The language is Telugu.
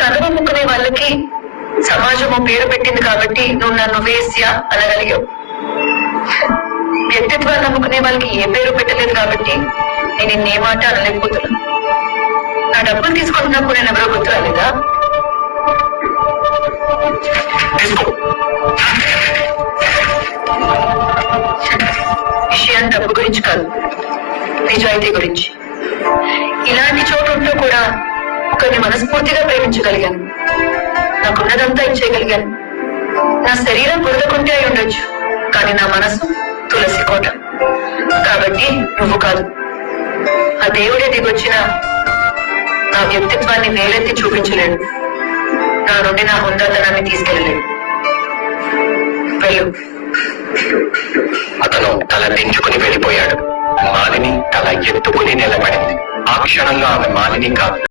తల నమ్ముకునే వాళ్ళకి సమాజము పేరు పెట్టింది కాబట్టి నువ్వు నన్ను వేశ్య అనగలిగావు. వ్యక్తిత్వాన్ని నమ్ముకునే వాళ్ళకి ఏ పేరు పెట్టలేదు కాబట్టి నేను ఇన్నే మాట అనలేకపోతున్నా. నా డబ్బులు తీసుకుంటున్నప్పుడు నేను ఎవరో గుర్తు రాలేదా? విషయం డబ్బు గురించి కాదు, నిజాయితీ గురించి. ఇలాంటి చోటు ఉంటూ కూడా ఒకరిని మనస్ఫూర్తిగా ప్రేమించగలిగాను. నాకున్నదంతా ఇచ్చేయగలిగాను. నా శరీరం బురదకుంటే అయి ఉండొచ్చు, కానీ నా మనసు తులసి కోట. కాబట్టి నువ్వు కాదు, ఆ దేవుడే దిగొచ్చిన నా వ్యక్తిత్వాన్ని వేలెత్తి చూపించలేడు. నా నుండి నా హుందాతనాన్ని తీసుకెళ్ళలేడు. వెళ్ళు. అతను తల దించుకుని వెళ్ళిపోయాడు. మాలిని తల ఎత్తుకుని నిలబడింది. ఆ క్షణంలో ఆమె మాలిని కాదు,